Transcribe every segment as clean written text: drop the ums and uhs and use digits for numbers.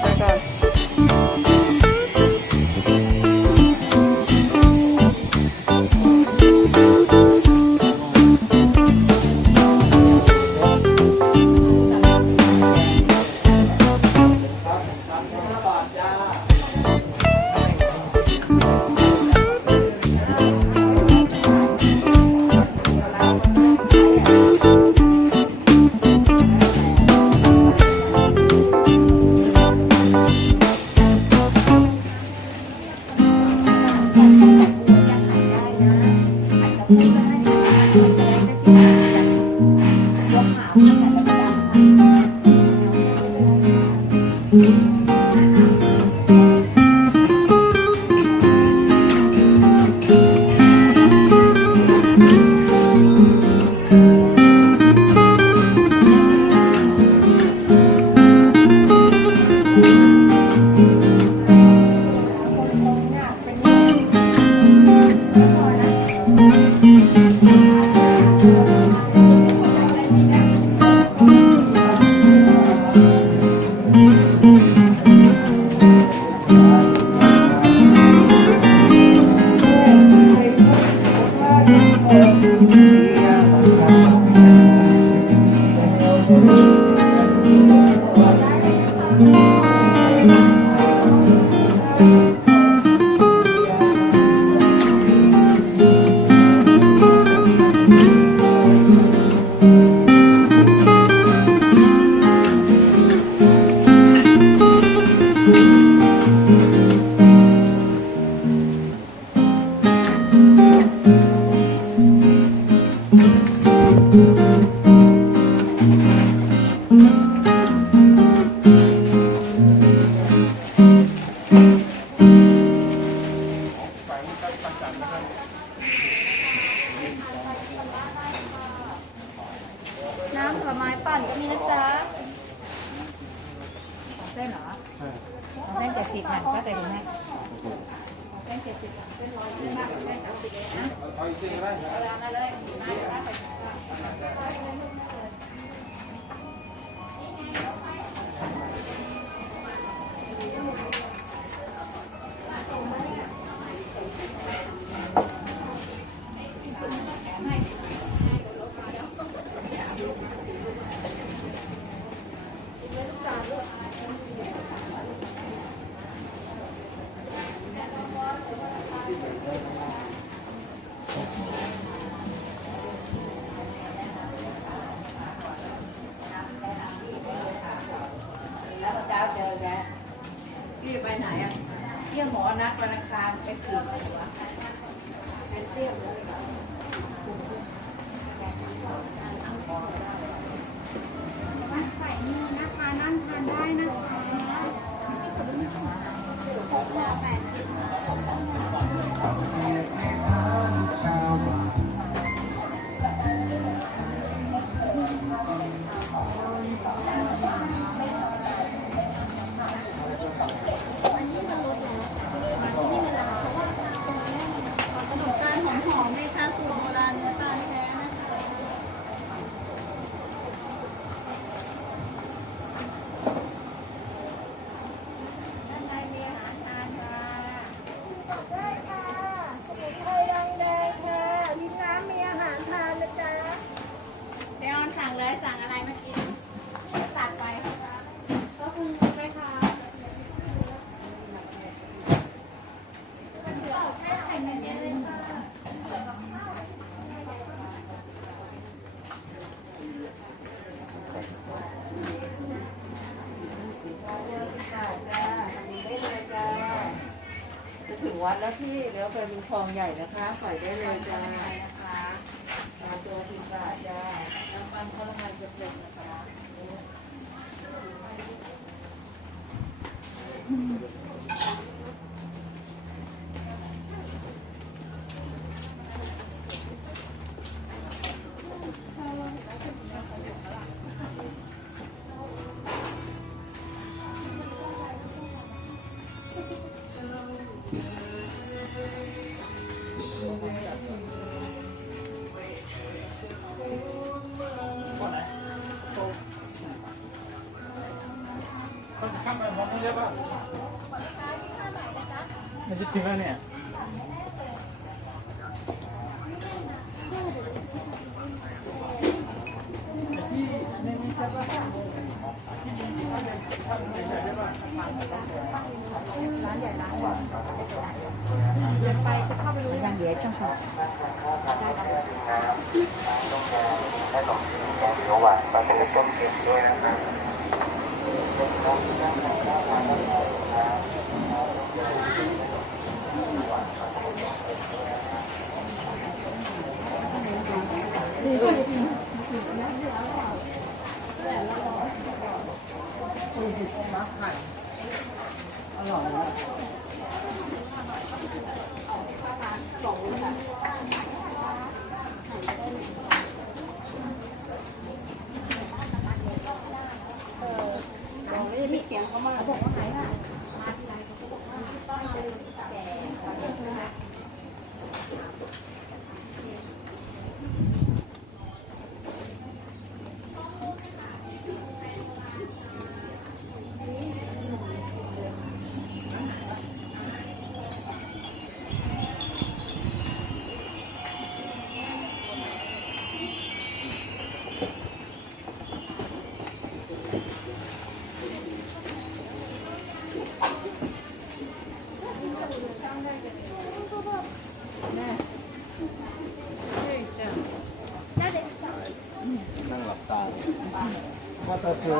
ไปก่อนน้ำผลไม้ปั่นก็มีนะจ๊ะเส้นเหรอเส้น70ค่ะก็ใส่ถุงให้เส้น70เส้น100เส้นมากเส้น30เลยนะเอาอีกทีได้เอาเลยพี่ไปไหนอ่ะเที่ยวหมอนัดวันอังคารไปสืบหัวเป็นเที่ยวเลยใส่นี่นะคะนั่งทานได้นะคะสั่งเลยสั่งอะไรมากินตัดไปก็คุณไหมคะใช้ไข่แม่เนี่ยเลยค่ะจะถึงวัดแล้วพี่เดี๋ยวไปเป็นคลองใหญ่นะคะใส่ได้เลยจ้านะคะตัว10 บาทจ้าน้ำมันพลังงานจะเป็นนะคะ ข้ามไปมองนี่ได้ป่ะไม่ใช่จริงแล้วเนี่ยที่นี่ไม่ใช่ป่ะที่นี่ถ้าเป็นถ้าเป็นใหญ่ได้ป่ะร้านใหญ่ร้านใหญ่เดินไปจะเข้าไปรู้ยังเดี๋ยวจังหวะได้ให้หลงแกงเขียวหวานตอนเป็นต้มเค็มด้วยนะครับมาไข่อร่อยนะมีเสียงเขามาบอกว่าไหนอ่ะมาที่ไรเขาก็บอกว่าต้องมาเลยแก่นั่งหลับตาว่าตาเสือ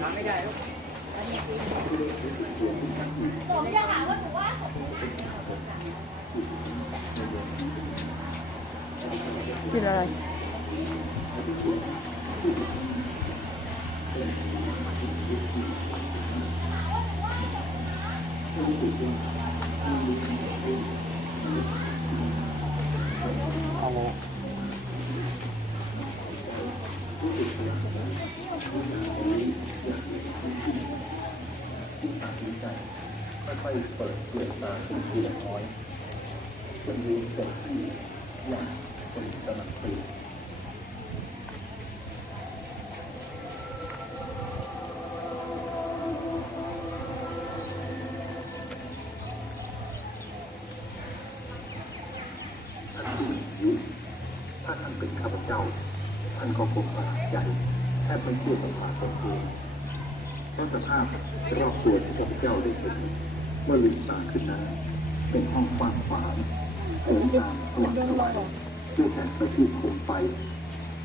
ทำไม่ได้ลูกผมจะหาว่าหนูว่ากินอะไรค่อยๆเปิดเปลือกตาเป็นทีละน้อยจนรู้สึกอย่างคนกำลังตื่นถ้าท่านเป็นข้าพเจ้าท่านก็คงประหลาดใจแทบไม่เชื่อกับความเป็นจริงเพราะสภาพรอบตัวที่ข้าพเจ้าได้เห็นเมื่อลืมตาขึ้นนั้นเป็นห้องกว้างขวางสวยงามสว่างไสวด้วยแสงประทีปโคมไฟ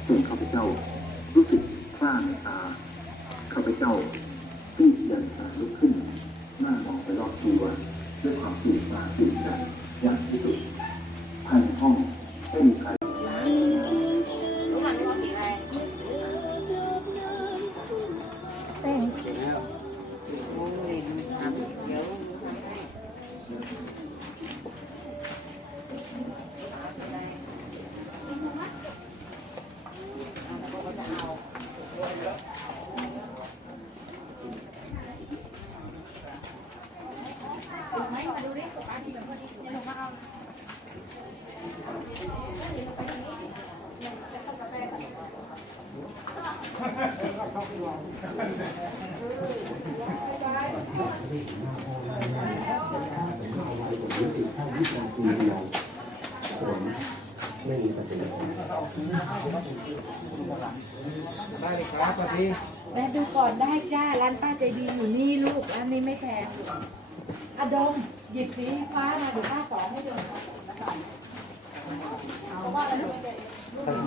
จนข้าพเจ้ารู้สึกคล้าในตาข้าพเจ้ารีบเดินทางลุกขึ้นหน้ามองไปรอบตัวด้วยความตื่นตาตื่นใจอย่างที่สุดภายในห้องไม่มีใครแป้งได้เลยครับสวัสดี แม่ดูก่อนได้จ้าร้านป้าใจดีอยู่นี่ลูกร้านนี้ไม่แพงอะดมหยิบสีฟ้ามาเดี๋ยวป้าสอนให้ดูเอาว่าอะไรลูก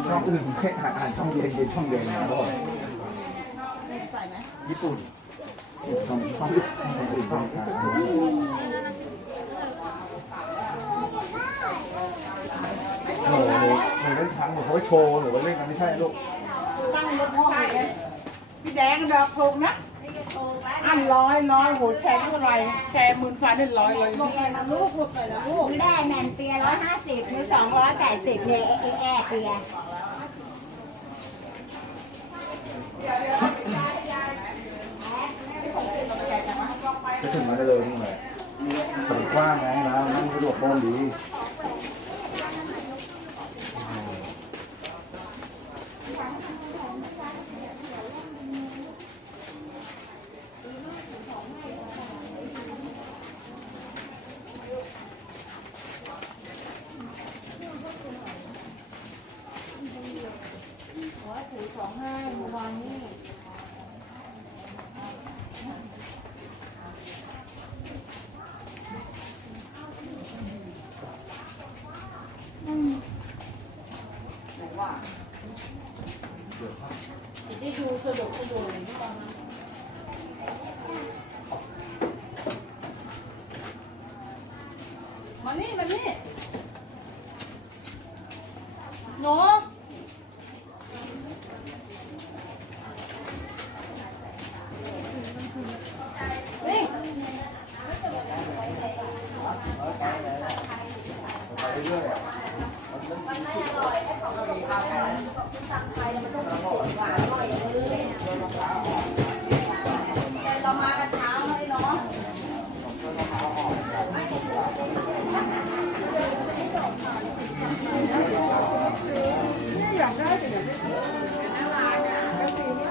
ช่องอื่นแค่อ่านช่องเย็นช่องเย็นนะญี่ปุ่นช่องอื่นช่องหนูเล่นทั้งหนูเขาโชว์หนูเล่นกันไม่ใช่ลูก ตั้งรถห้องเลยพี่แดงดอกถูกนะอันร้อยโหแชร์เท่าไรแชร์10,000 ฟ้าได้100เลยลงเลยนะลูกหมดเลยนะลูก ไม่ได้แมนเปีย150หรือ280เนี่ยแอเปีย จะถึงมาได้เลยนี่แหละถนนกว้างไงนะนั่งสะดวกโล่งดีที่ดูสะดวกสะดวกอย่างนี้ตอนนั้นมานี่หนูนี่เรามากันเช้าเลยเนาะอยากได้แต่เดี๋ยวนี้น่ารักอ่ะก็สีนี้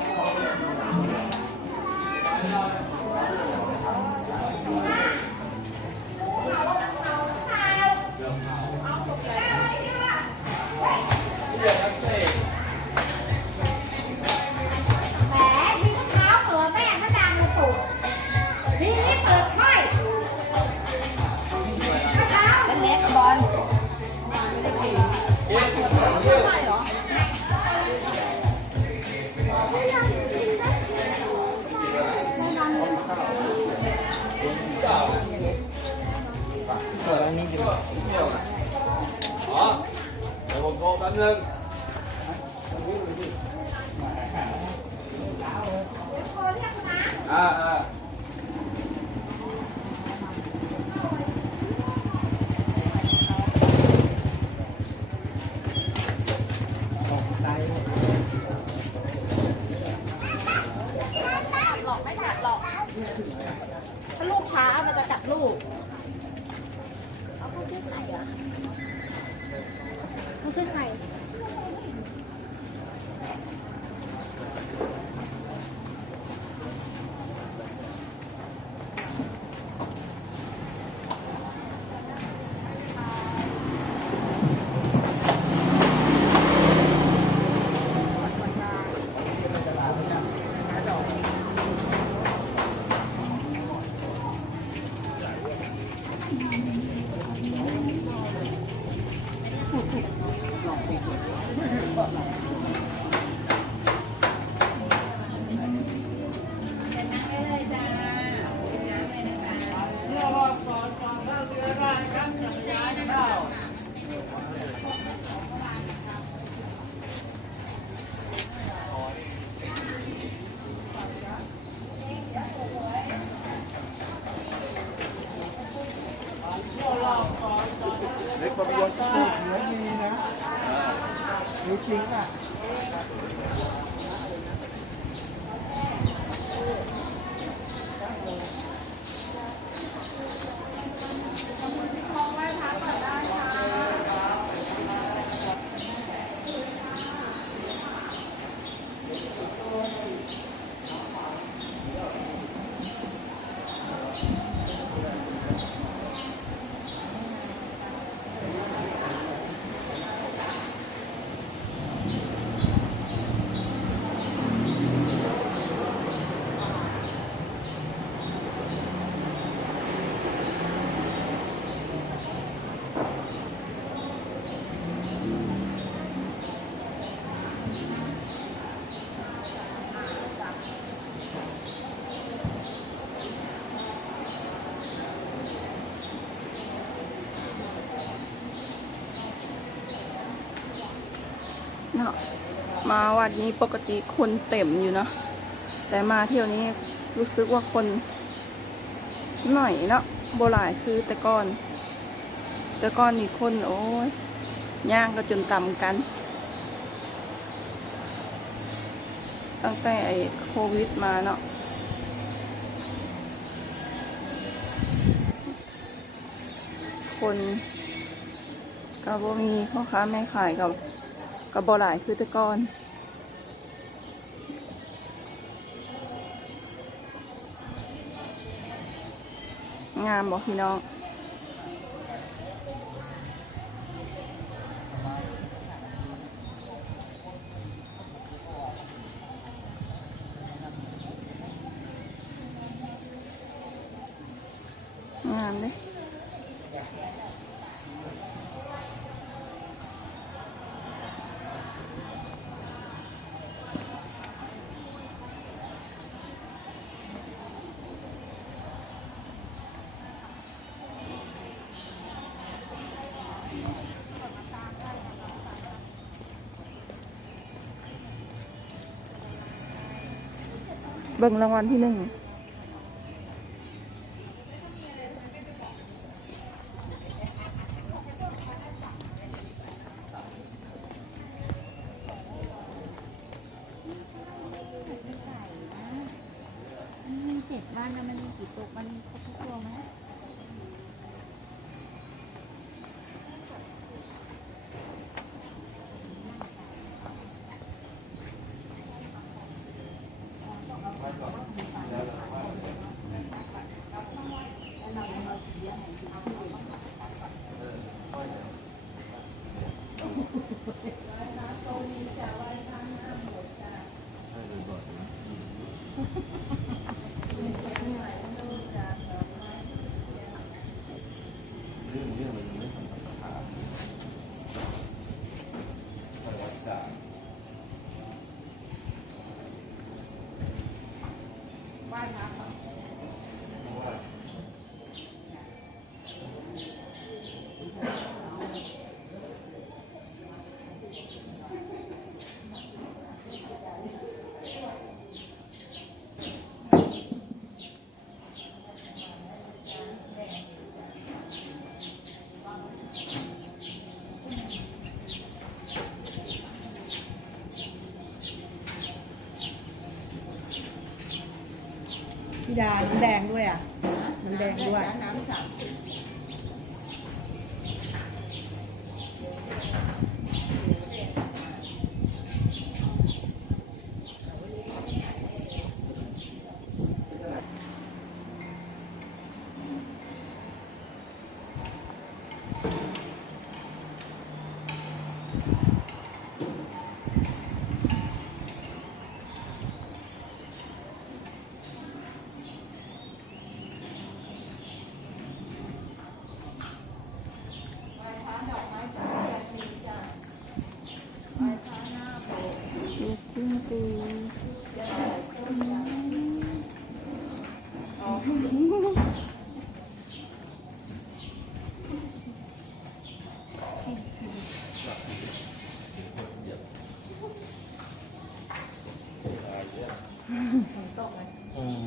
หลอกไม่กัดหรอกถ้าลูกช้ามันจะกัดลูกเขาซื้อไข่เหรอเขาซื้อไข่ เล็กประโยชน์สูตรเนื้อดีนะรู้จริงอ่ะเนาะมาวัดนี้ปกติคนเต็มอยู่เนาะแต่มาเที่ยวนี้รู้สึกว่าคนหน่อยเนาะโบราณคือแต่ก่อนนี่คนโอ้ยย่างก็จนต่ำกัน ตั้งแต่ไอ้โควิดมาเนาะคนก็บ่มีพ่อค้าแม่ขายกับบ่หลายคือแต่ก่อนงามบอกพี่น้องงามเด้เบิ่งรางวัลที่17 วันนะมันมีกี่ตัวมันครบทุกตัวไหมพี่ดาน้ำแดงด้วยอ่ะน้ำแดงด้วยน้ำสาม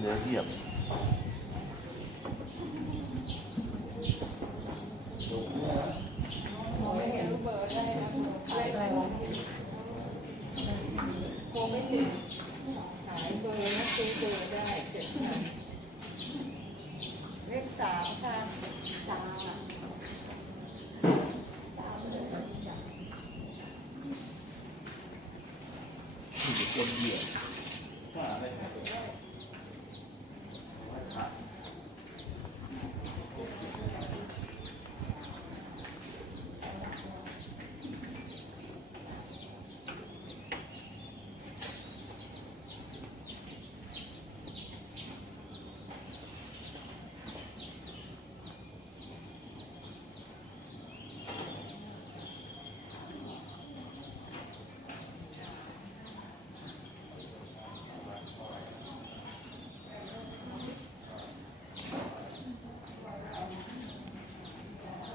เดี๋ยวเหยียบ เลข3ค่ะคนเหยียบ